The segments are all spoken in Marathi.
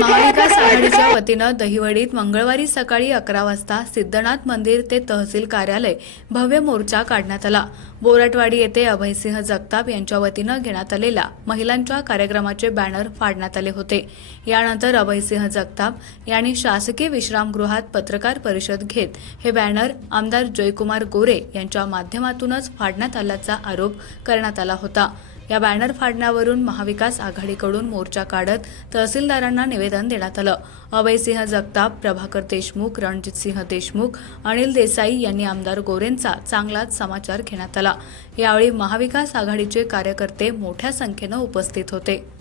महाविकास आघाडीच्या वतीनं दहिवडीत मंगळवारी सकाळी अकरा वाजता सिद्धनाथ मंदिर ते तहसील कार्यालय भव्य मोर्चा काढण्यात आला. बोरटवाडी येथे अभयसिंह जगताप यांच्या वतीनं घेण्यात आलेल्या महिलांच्या कार्यक्रमाचे बॅनर फाडण्यात आले होते. यानंतर अभयसिंह जगताप यांनी शासकीय विश्रामगृहात पत्रकार परिषद घेत हे बॅनर आमदार जयकुमार गोरे यांच्या माध्यमातूनच फाडण्यात आल्याचा आरोप करण्यात आला होता. या बॅनर फाडण्यावरून महाविकास आघाडीकडून मोर्चा काढत तहसीलदारांना निवेदन देण्यात आलं. अभयसिंह जगताप प्रभाकर देशमुख रणजितसिंह देशमुख अनिल देसाई यांनी आमदार गोरेंचा चांगलाच समाचार घेण्यात आला. यावेळी महाविकास आघाडीचे कार्यकर्ते मोठ्या संख्येनं उपस्थित होते.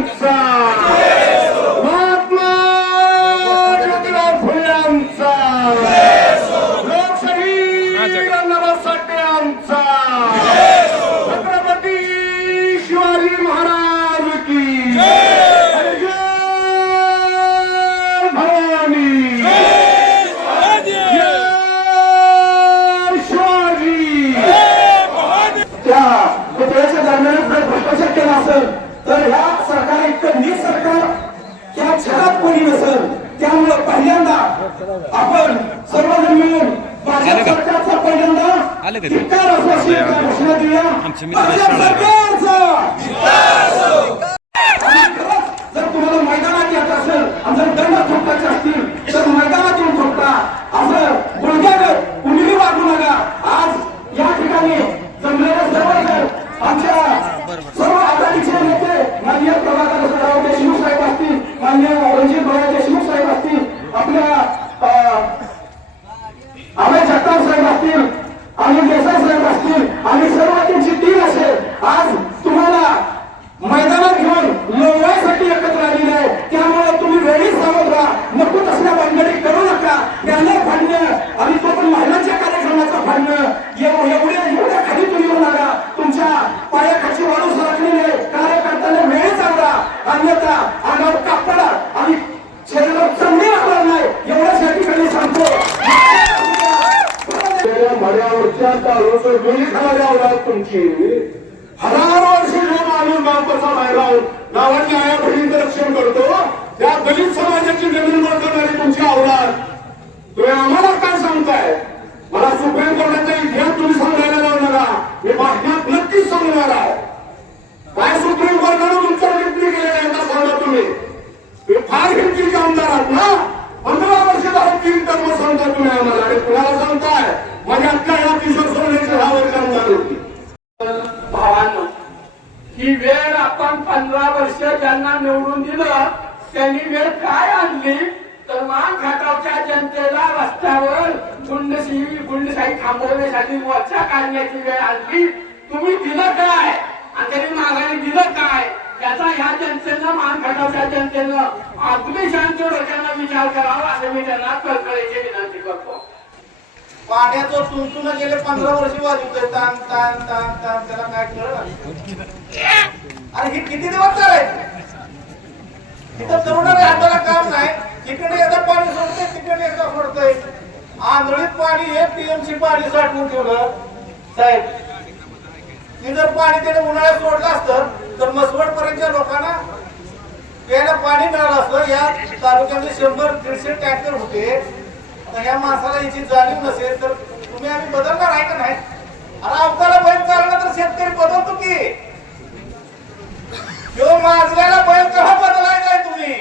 Musa. नसेल त्यामुळं पहिल्यांदा आपण सर्वजण मिळून भाजप सरकारचा पहिल्यांदा घोषणा देऊया. भाजप. सरकारचा आणि खरंच जर तुम्हाला मैदानात यायचं असेल आणि जर दंड थोपटायचे असतील तर मैदानातून थोपटा असं गुडघ्यावर कुणीही वागू नका आज या ठिकाणी जमलेले सर्वजण आमच्या सर्व आघाडीचे नेते मान्य प्रभाकर राव देशमुख साहेब असतील मान्य रणजित भाऊ देशमुख साहेब असतील आपल्या अं, अभय जगताप साहेब असतील आणि देसाई साहेब असतील आणि सर्व त्यांची टीम असेल आज तुम्हाला मैदानात घेऊन लोळवायसाठी एकत्र आलेली आहे त्यामुळे तुम्ही वेळीच सावध राहा नको तसल्या भानगडी करू नका त्याने फाडणं आणि तो पण महिलांच्या कार्यक्रमाचा फाडणं एव- एवढ्या एवढ्या खाली तुम्ही येऊ नका तुमच्या पायाखाची वाळू सरकलेली आहे कार्यकर्त्याने वेळीच आवडा अन्यथा अंगावर कापडा आणि शरीरावर चमडी राहणार नाही एवढ्याच या ठिकाणी सांगतो त्या मड्यावरच्या तारोचं दोन्ही तुमची. हजार वर्ष घेऊन माणूस गाव कसा राहिला गावातल्या आया बहिणीचं रक्षण करतो त्या दलित समाजाची जमीन करणारी तुमची अवलाद तुम्ही आम्हाला काय सांगताय? मला सुप्रीम कोर्टाचा इतिहास तुम्ही सांगायला लावू नका. मी बातम्यात नक्कीच सांगणार आहे. काय सुप्रीम कोर्टानं तुमचा टिप्पणी केलेली आहे का सांगा तुम्ही. तुम्ही फार हिमतीचे आमदार आहात ना? पंधरा वर्ष झालं तीन कर्म सांगता तुम्ही आम्हाला आणि कुणाला सांगताय? माझ्या अक्का या किशोर सोडण्याचे दहा वर्ष होती ही वेळ आपण पंधरा वर्ष ज्यांना निवडून दिलं त्यांनी वेळ काय आणली? तर मान खटावच्या जनतेला रस्त्यावर गुंडशी गुंडशाही थांबवण्यासाठी मोर्चा काढण्याची वेळ आणली. तुम्ही दिलं काय? आणि त्यांनी माघारी दिलं काय? त्याचा ह्या जनतेनं मान खटावच्या जनतेनं अग्निशांत रचना विचार करावा असं मी त्यांना कळकळीची विनंती करतो. पाण्याचं तुंतून गेले पंधरा वर्ष वाजवतोय ताण ताण ताण ताण त्याला काय कळलं? अरे हे किती दिवस चालायचं इथं तरुणाला हाताला काम नाही. इकडे एकदा पाणी सोडतंय तिकडे एकदा सोडतंय. आंधळीत पाणी एक टीएमसी पाणी साठवून ठेवलं. साहेब हे जर पाणी त्याने उन्हाळ्यात सोडलं असतं तर मसवड पर्यंतच्या लोकांना प्यायला पाणी मिळालं असतं. या तालुक्यामध्ये शंभर दीडशे टँकर होते. आता या माणसाला याची जाणीव नसेल तर तुम्ही आम्ही बदलणार आहे का नाही? अरे अवताला बैल चालला तर शेतकरी बदलतो की. तो माजल्याला बैल कसा बदलायचा आहे तुम्ही?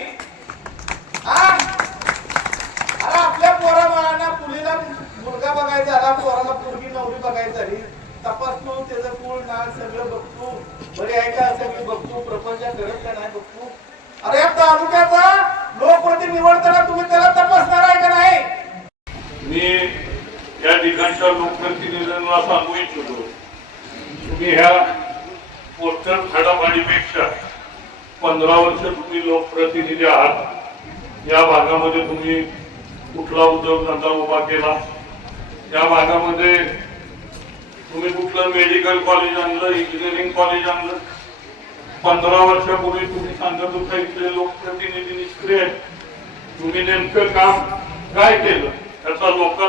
अरे आपल्या पोरा मुलांना मुलीला मुलगा बघायचा आला पोराला पोरगी नवरी बघायची झाली. तपासतो त्याचं कुळ नाळ सगळं बघतो. बरे आहे का सगळं बघतो? प्रपंच करत का नाही बघतो? अरे या तालुक्याचा लोकप्रती निवडताना तुम्ही त्याला तपासणार आहे का नाही मी या लोकप्रतिनिधींना सांगू इच्छितो तुम्ही ह्या पोस्टर खडापाडीपेक्षा पंधरा वर्ष तुम्ही लोकप्रतिनिधी आहात. या भागामध्ये तुम्ही कुठला उद्योगधंदा उभा केला? या भागामध्ये तुम्ही कुठलं मेडिकल कॉलेज आणलं इंजिनिअरिंग कॉलेज आणलं? पंधरा वर्षापूर्वी तुम्ही सांगत होता इथले लोकप्रतिनिधी निष्क्रिय तुम्ही नेमकं काम काय केलं? त्याचा लोका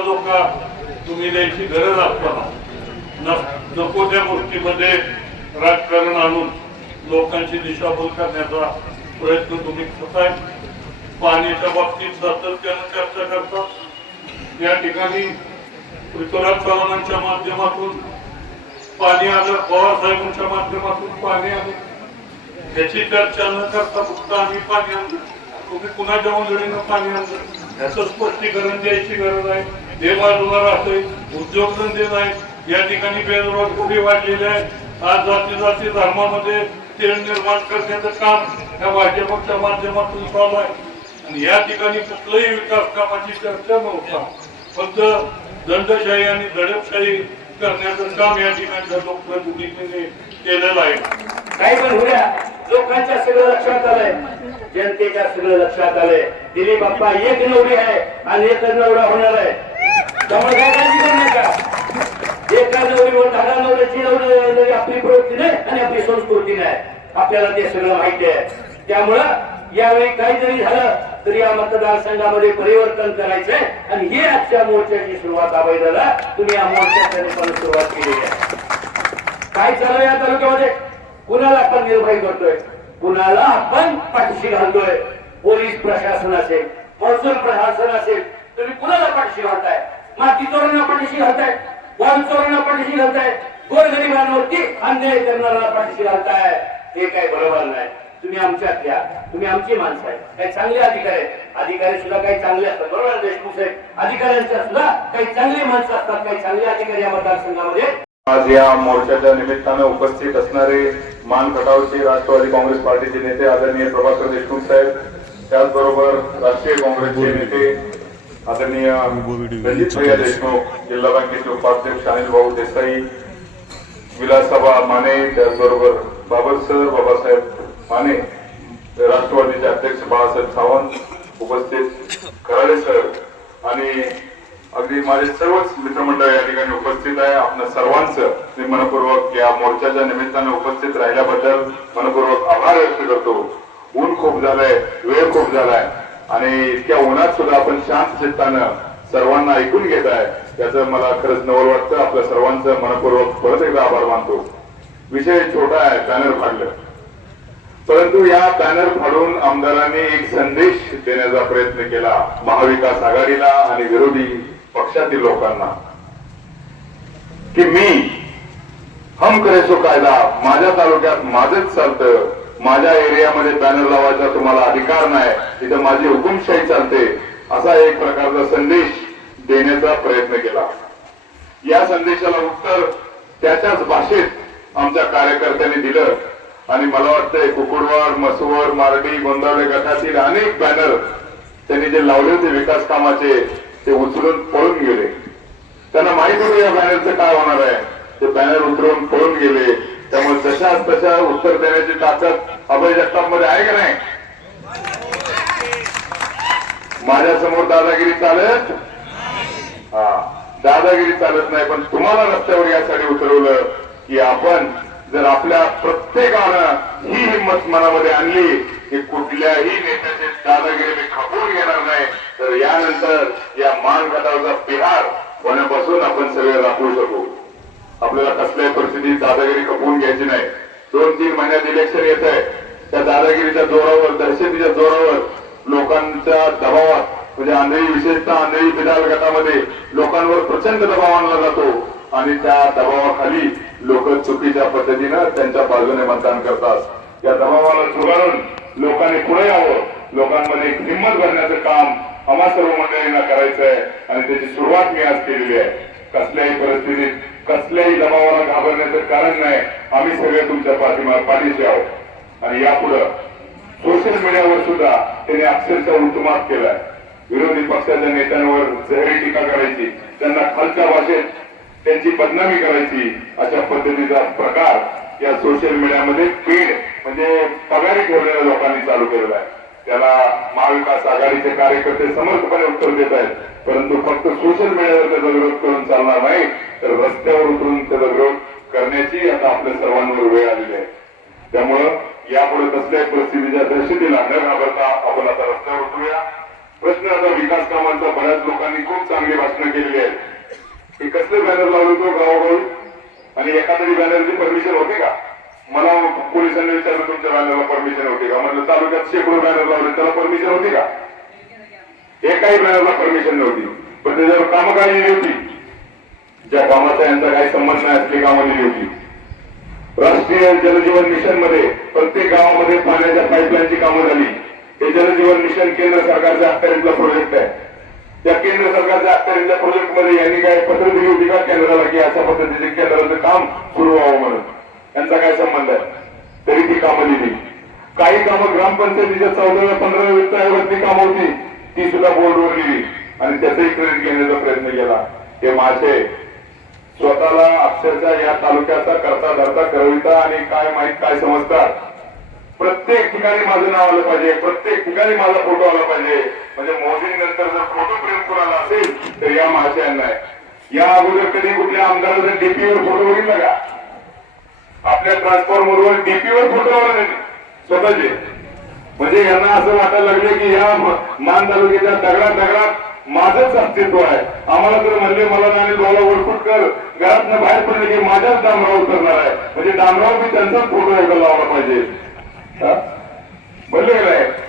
तुम्ही द्यायची गरज असताना नको त्या गोष्टीमध्ये राजकारण आणून लोकांची दिशाभूल करण्याचा प्रयत्न तुम्ही करताय. पाण्याच्या बाबतीत सातत्यानं चर्चा करता. या ठिकाणी पृथ्वीराज चव्हाणांच्या माध्यमातून पाणी आलं पवार साहेबांच्या माध्यमातून पाणी आलं. याची चर्चा न करता फक्त आम्ही पाणी आणलं. तुम्ही कुणाच्या मंडळीनं पाणी आणलं. याचं स्पष्टीकरण द्यायची गरज आहे. हे बाजूला उद्योग उद्योगधंदे नाही या ठिकाणी बेरोजगारी वाढलेली आहे. आज जाती जाती धर्मामध्ये तेल निर्माण करण्याचं काम या भाजपच्या माध्यमातून चालू आहे. आणि या ठिकाणी कुठलंही विकास कामाची चर्चा नव्हता. फक्त दंडशाही आणि दडपशाही करण्याचं काम या ठिकाणच्या लोकप्रतिनिधींनी केलेलं आहे. काही पण होऊया लोकांच्या सगळं लक्षात आलंय. जनतेच्या सगळं लक्षात आलंय. दिलीप बाप्पा एक नवरी आहे आणि एक नवरा होणार आहे. त्यामुळे काय काळजी करू नका एका नवरीवर दहा नवऱ्याची नवरी आपली प्रवृत्ती नाही आणि आपली संस्कृती नाही आपल्याला ते सगळं माहिती आहे त्यामुळं यावेळी काही जरी झालं तरी या मतदारसंघामध्ये परिवर्तन करायचंय आणि ही आजच्या मोर्चाची सुरुवात अभयदाला तुम्ही या मोर्चाच्या सुरुवात केली आहे काय चालू या तालुक्यामध्ये कुणाला आपण निर्भय करतोय कुणाला आपण पाठीशी घालतोय पोलीस प्रशासन असेल महसूल प्रशासन असेल तुम्ही कुणाला पाठीशी घालताय? माती चोरांना पाठीशी घालताय. वाहन चोरांना पाठीशी घालताय. गोरगरिबांवरती अन्याय करणारा पाठीशी घालताय. हे काही बरोबर नाही. तुम्ही आमच्यातल्या तुम्ही आमची माणसं आहे काही चांगले अधिकारी आहेत. अधिकारी सुद्धा काही चांगले असतात. बरोबर देशमुख साहेब? अधिकाऱ्यांच्या सुद्धा काही चांगली माणसं असतात. काही चांगले अधिकारी या मतदारसंघामध्ये. आज या मोर्चाच्या निमित्तानं उपस्थित असणारे मान खटावचे राष्ट्रवादी काँग्रेस पार्टीचे नेते आदरणीय प्रभाकर देशमुख साहेब त्याचबरोबर राष्ट्रीय काँग्रेसचे नेते आदरणीय रणजित भैया देशमुख जिल्हा बँकेचे उपाध्यक्ष अनिल भाऊ देसाई विलासभा माने त्याचबरोबर बाबर सर बाबासाहेब माने राष्ट्रवादीचे अध्यक्ष बाळासाहेब सावंत उपस्थित कराडे सर आणि अगदी माझे सर्वच मित्रमंडळ या ठिकाणी उपस्थित आहे. आपल्या सर्वांचं मी मनपूर्वक या मोर्चाच्या निमित्तानं उपस्थित राहिल्याबद्दल मनपूर्वक आभार व्यक्त करतो. ऊन खूप झालंय वेळ खूप झालाय. आणि इतक्या उन्हात सुद्धा आपण शांत चित्तानं सर्वांना ऐकून घेत आहे. त्याचं मला खरंच नवल वाटतं. आपल्या सर्वांचं मनपूर्वक परत एकदा आभार मानतो. विषय छोटा आहे बॅनर फाडलं. परंतु या बॅनर फाडून आमदारांनी एक संदेश देण्याचा प्रयत्न केला. महाविकास आघाडीला आणि विरोधी पक्षातील लोकांना. की मी हम करे कायदा माझ्या तालुक्यात माझंच चालतं. माझ्या एरियामध्ये बॅनर लावायचा तुम्हाला अधिकार नाही तिथं माझी हुकुमशाही चालते असा एक प्रकारचा संदेश देण्याचा प्रयत्न केला. या संदेशाला उत्तर त्याच्याच भाषेत आमच्या कार्यकर्त्यांनी दिलं. आणि मला वाटतंय कुकुडवाड मसुवर मारडी गोंदावले गटातील अनेक बॅनर त्यांनी जे लावले होते विकास कामाचे ते उचलून पळून गेले. त्यांना माहीत होतं या बॅनरचं काय होणार आहे. ते बॅनर उतरवून पळून गेले. त्यामुळे तशा तशा उत्तर देण्याची ताकद अभय जगतापमध्ये आहे का नाही? माझ्यासमोर दादागिरी चालत? हा दादागिरी चालत नाही पण तुम्हाला रस्त्यावर यासाठी उतरवलं की आपण जर आपल्या प्रत्येकानं ही हिंमत मनामध्ये आणली की कुठल्याही नेत्याचे दादागिरी मी खपवून घेणार नाही तर यानंतर या मान बिहार होण्यापासून आपण सगळे राखू शकू. आपल्याला कसल्याही परिस्थितीत दादागिरी खपवून घ्यायची नाही. दोन तीन महिन्यात इलेक्शन येत आहे. त्या दादागिरीच्या जोरावर दहशतीच्या जोरावर लोकांच्या दबावात म्हणजे आंधळी विशेषतः आंधळी बिदाल गटामध्ये लोकांवर प्रचंड दबाव आणला जातो. आणि त्या दबावाखाली लोक चुकीच्या पद्धतीनं त्यांच्या बाजूने मतदान करतात. या दबावाला चुगारून लोकांनी पुढे यावं. लोकांमध्ये हिंमत भरण्याचं काम आम्हा सर्व मंडळींना करायचं आहे आणि त्याची सुरुवात मी आज केलेली आहे. कसल्याही परिस्थितीत कसल्याही दबावाला घाबरण्याचं कारण नाही. आम्ही सगळे तुमच्या पाठीमा पाठीशी आहोत. आणि यापुढं सोशल मीडियावर सुद्धा त्यांनी अक्षरशः उत्तमात केलाय. विरोधी पक्षाच्या नेत्यांवर जहरी टीका करायची त्यांना खालच्या भाषेत त्यांची बदनामी करायची अशा पद्धतीचा प्रकार या सोशल मीडियामध्ये पेड म्हणजे पगारी ठेवलेल्या लोकांनी चालू केलेला आहे. त्याला महाविकास आघाडीचे कार्यकर्ते समर्थपणे उत्तर देत आहेत. परंतु फक्त सोशल मीडियावर त्याचा विरोध करून चालणार नाही तर रस्त्यावर उतरून त्याचा विरोध करण्याची आता आपल्या सर्वांवर वेळ आलेली आहे. त्यामुळं यापुढे कसल्याही परिस्थितीच्या दहशतीला न घाबरता आपण आता रस्त्यावर उतरूया. प्रश्न आता विकास कामांचा बऱ्याच लोकांनी खूप चांगली भाषणं केलेली आहेत. हे कसले बॅनर लावले तो हो गावोगावी? आणि एका तरी बॅनरची परमिशन होते का? मला पोलिसांनी विचारलं तुमच्या बॅनरला परमिशन होती का? म्हणजे तालुक्यात शेकडो बॅनर लावले त्याला परमिशन होती का? एकाही बॅनरला परमिशन नव्हती. पण त्याच्यावर कामं काय लिहिली होती ज्या कामाचा यांचा काही संबंध नाही असली कामं लिहिली होती. राष्ट्रीय जलजीवन मिशनमध्ये प्रत्येक गावामध्ये पाण्याच्या पाईपलाईनची कामं झाली. हे जलजीवन मिशन केंद्र सरकारच्या अखत्यारीतला प्रोजेक्ट आहे. त्या केंद्र सरकारच्या अखत्यारीतल्या प्रोजेक्टमध्ये यांनी काय पत्र दिली होती का केंद्राला की अशा पद्धतीचे केंद्राचं काम सुरू व्हावं म्हणून? यांचा काय संबंध आहे? तरी ती कामं दिली. काही कामं ग्रामपंचायतीच्या चौदाव्या पंधराव्या वित्त आयोगातली कामं होती. ती सुद्धा बोर्डवर लिहिली आणि त्याचाही क्रेडिट घेण्याचा प्रयत्न केला. हे माझे स्वतःला अक्षरशः या तालुक्याचा करता धरता करविता आणि काय माहीत काय समजतात. प्रत्येक ठिकाणी माझं नाव आलं पाहिजे. प्रत्येक ठिकाणी माझा फोटो आला पाहिजे. म्हणजे मोदींनंतर जर फोटो प्रेम कोणाला असेल तर या महाशयांना आहे. या अगोदर कधी कुठल्या आमदाराचा डीपीवर फोटो बघितला का? आपल्या ट्रान्सफॉर्मरवर डीपीवर फोटो आला त्यांनी स्वतःचे. म्हणजे यांना असं वाटायला लागले की या मान तालुक्याच्या दगडा दगडात माझंच अस्तित्व आहे. आम्हाला तर म्हणले मला नाणी भाऊला ओळखूट कर घरातनं बाहेर पडले की माझ्याच डांबरावर करणार आहे. म्हणजे डांबरावर मी त्यांचाच फोटो एकदा लावला पाहिजे. हा? म्हणले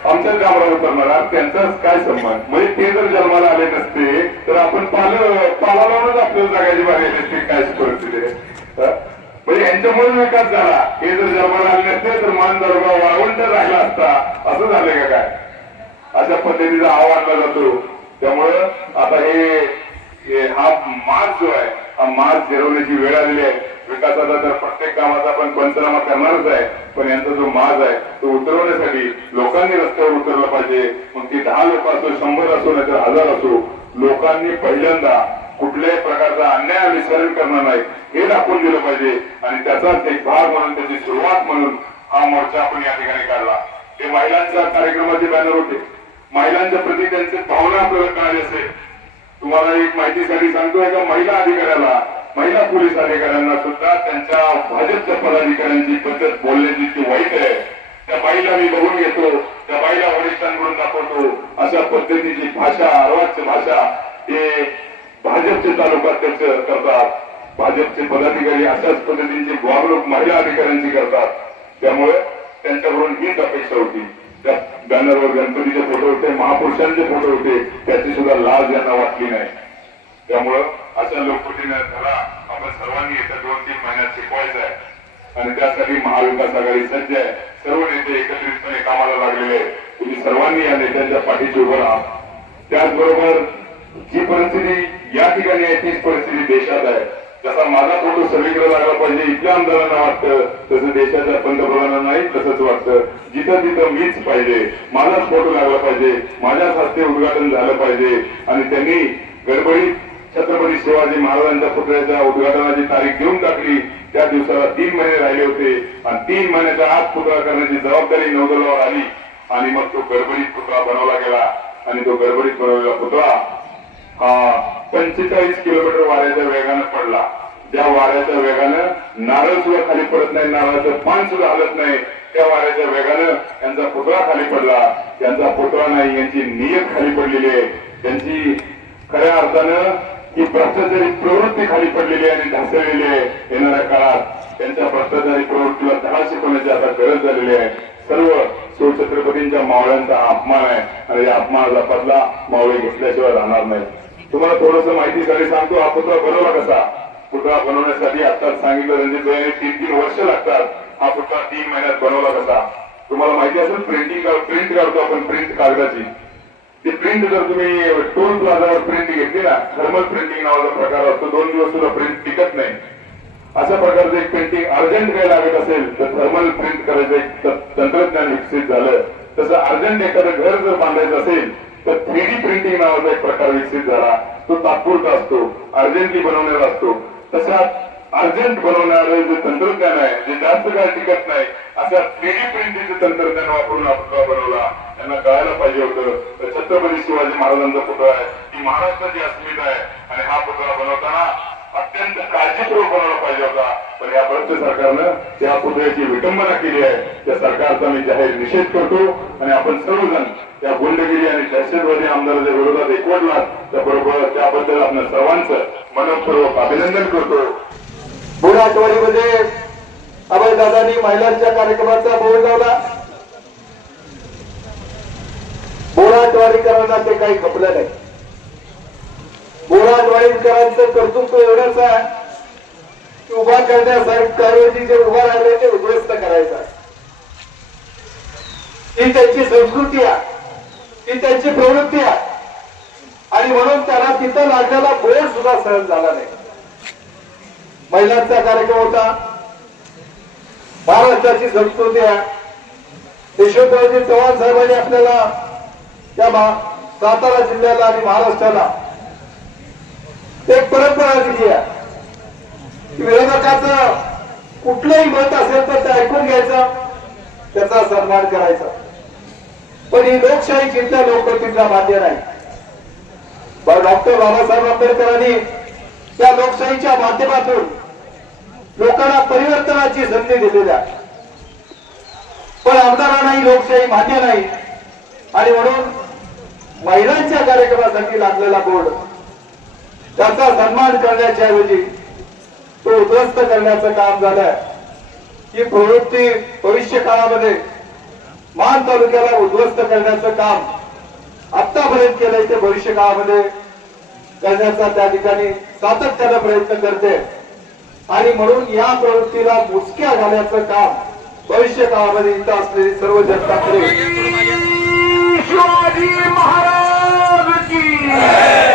आमच्याच डांबरावर करणार त्यांचाच काय सन्मान म्हणजे ते जर जन्माला आले नसते तर आपण पाल पाला लावूनच आपल्याला जगायची बघायची काय परिस्थिती आहे? म्हणजे यांच्यामुळे विकास झाला. हे जर जन्माला आले नसते तर मान दरोगा वाळवंट राहिला असता. असं झालंय का काय? अशा पद्धतीचा आव्हानला जातो. त्यामुळं आता हे हा मार्च जो आहे हा मार्च फिरवण्याची वेळ आलेली आहे. विकासाचा तर प्रत्येक कामाचा आपण पंचनामा करणारच आहे. पण यांचा जो माज आहे तो उतरवण्यासाठी लोकांनी रस्त्यावर उतरला पाहिजे. मग ती दहा लोक असो शंभर असो नाहीतर हजार असो लोकांनी पहिल्यांदा कुठल्याही प्रकारचा अन्याय विसरण करणार नाही. हे दाखवून दिलं पाहिजे. आणि त्याचाच एक भाग म्हणून त्याची सुरुवात म्हणून हा मोर्चा आपण या ठिकाणी काढला. ते महिलांच्या कार्यक्रमाचे बॅनर होते. महिलांच्या प्रती त्यांचे भावना आपल्याला कळाली असेल. तुम्हाला एक माहितीसाठी सांगतोय का? महिला अधिकाऱ्याला महिला पोलीस अधिकाऱ्यांना सुद्धा त्यांच्या भाजपच्या पदाधिकाऱ्यांची पद्धत बोलण्याची वाईट आहे त्या बाईला मी बघून घेतो. त्या बाईला वरिष्ठांकडून दाखवतो. अशा पद्धतीची भाषा अर्वाच्य भाषा हे भाजपचे तालुकाध्यक्ष करतात. भाजपचे पदाधिकारी अशाच पद्धतीची वागणूक महिला अधिकाऱ्यांची करतात. त्यामुळे त्यांच्याकडून हीच अपेक्षा होती. त्या बॅनरवर गणपतीचे फोटो होते महापुरुषांचे फोटो होते. त्याची सुद्धा लाज यांना वाटली नाही. त्यामुळं अशा लोकपतीने त्याला आपण सर्वांनी येत्या दोन तीन महिन्यात शिकवायचं आहे. आणि त्यासाठी महाविकास आघाडी सज्ज आहे. सर्व नेते एकत्रितपणे कामाला लागलेले तुम्ही सर्वांनी या नेत्यांच्या पाठीशी उभं राहा. त्याचबरोबर जी परिस्थिती या ठिकाणी आहे तीच परिस्थिती देशात आहे. जसा माझा फोटो सगळीकडे लागला पाहिजे इथल्या आमदारांना वाटतं तसं देशाच्या पंतप्रधानांना नाही तसंच वाटतं. जिथं तिथं मीच पाहिजे. माझाच फोटो लागला पाहिजे. माझ्याच हस्ते उद्घाटन झालं पाहिजे. आणि त्यांनी गडबडीत छत्रपती शिवाजी महाराजांच्या पुतळ्याच्या उद्घाटनाची तारीख देऊन टाकली. त्या दिवसाला तीन महिने राहिले होते. आणि तीन महिन्याच्या आत पुतळा करण्याची जबाबदारी नौदलावर आली. आणि मग तो गडबडीत पुतळा बनवला गेला. आणि तो गडबडीत बनवलेला पुतळा हा पंचेचाळीस किलोमीटर वाऱ्याच्या वेगानं पडला. ज्या वाऱ्याच्या वेगानं नारळ सुद्धा खाली पडत नाही नारळाचं पान सुद्धा हलत नाही त्या वाऱ्याच्या वेगानं यांचा पुतळा खाली पडला. यांचा पुतळा नाही यांची नियत खाली पडलेली आहे. त्यांची खऱ्या अर्थानं ही भ्रष्टाचारी प्रवृत्ती खाली पडलेली आहे आणि ढासळलेली आहे. येणाऱ्या काळात त्यांच्या भ्रष्टाचारी प्रवृत्तीला धडा शिकवण्याची आता गरज झालेली आहे. सर्व शिवछत्रपतींच्या मावळ्यांचा अपमान आहे आणि या अपमानाचा बदला मावळे घेतल्याशिवाय राहणार नाही. तुम्हाला थोडस माहितीसाठी सांगतो. हा पुतळा बनवला कसा? पुतळा बनवण्यासाठी आता सांगितलं रणजितभाई तीन तीन वर्ष लागतात. हा पुतळा तीन महिन्यात बनवला कसा? तुम्हाला माहिती असेल प्रिंटिंग प्रिंट काढतो आपण प्रिंट कागदाची. ती प्रिंट जर तुम्ही टोल प्लाझावर प्रिंट घेतली ना. थर्मल प्रिंटिंग नावाचा प्रकार असतो. दोन दिवस सुद्धा प्रिंट टिकत नाही. अशा प्रकारचं एक पेंटिंग अर्जंट काही लागत असेल तर थर्मल प्रिंट करायचं एक तंत्रज्ञान विकसित झालं. तसं अर्जंट एखादं घर जर बांधायचं असेल तर थ्री डी प्रिंटिंग नावाचा एक प्रकार विकसित झाला. तो तात्पुरता असतो. अर्जंटली बनवलेला असतो. तसा अर्जंट बनवणारं जे तंत्रज्ञान आहे जे जास्त काळ टिकत नाही अशा थ्री डी प्रिंटिंगचं तंत्रज्ञान वापरून आपण बनवला त्यांना कळायला पाहिजे होतं. तर छत्रपती शिवाजी महाराजांचा पुतळा आहे. ही महाराष्ट्राची अस्मिता आहे. आणि हा पुतळा बनवताना अत्यंत काळजीपूर्वक बनवला पाहिजे होता. पण या भ्रष्ट सरकारनं त्या पुतळ्याची विटंबना केली आहे. त्या सरकारचा मी जाहीर निषेध करतो. आणि आपण सर्वजण त्या गुंडगिरी आणि दहशतवादी आमदाराच्या विरोधात एकवडला त्याबरोबर त्याबद्दल आपण सर्वांचं मनपूर्वक अभिनंदन करतो. बुराटवाडीमध्ये अभयदादांनी महिलांच्या कार्यक्रमाचा बोर्ड लावला. बोराटवाडीकरांना ते काही खपलं नाही. बोराटवाडीकरांचं कर्तृत्व एवढंच आहे की उभा करण्यासाठी जे उभा राहिले ते उद्ध्वस्त करायचं ही त्यांची संस्कृती आहे. ती त्यांची प्रवृत्ती आहे. आणि म्हणून त्याला तिथं लागलेला बोर्ड सुद्धा सहन झाला नाही. महिलांचा कार्यक्रम होता. महाराष्ट्राची संस्कृती आहे. यशवंतरावजी चव्हाण साहेबांनी आपल्याला त्या सातारा जिल्ह्याला आणि महाराष्ट्राला एक परंपरा दिली आहे. विरोधकाचं कुठलंही मत असेल तर ते ऐकून घ्यायचं त्याचा सन्मान करायचा. पण ही लोकशाही चिंता लोकप्रतिज्ञा मान्य नाही. डॉक्टर बाबासाहेब आंबेडकरांनी त्या लोकशाहीच्या माध्यमातून लोकांना परिवर्तनाची संधी दिलेल्या. पण आमदारांनाही लोकशाही मान्य नाही. आणि म्हणून महिलांच्या कार्यक्रमासाठी लागलेला बोर्ड त्याचा सन्मान करण्याच्या ऐवजी तो उद्ध्वस्त करण्याचं काम झालंय. ही प्रवृत्ती भविष्य काळामध्ये मान तालुक्याला उद्ध्वस्त करण्याचं काम आतापर्यंत केलंय ते भविष्य काळामध्ये करण्याचा त्या ठिकाणी सातत्यानं प्रयत्न करते. आणि म्हणून या प्रवृत्तीला मुसक्या घालण्याचं काम भविष्य काळामध्ये इथं असलेली सर्व जनता करू शिवाजी महाराज की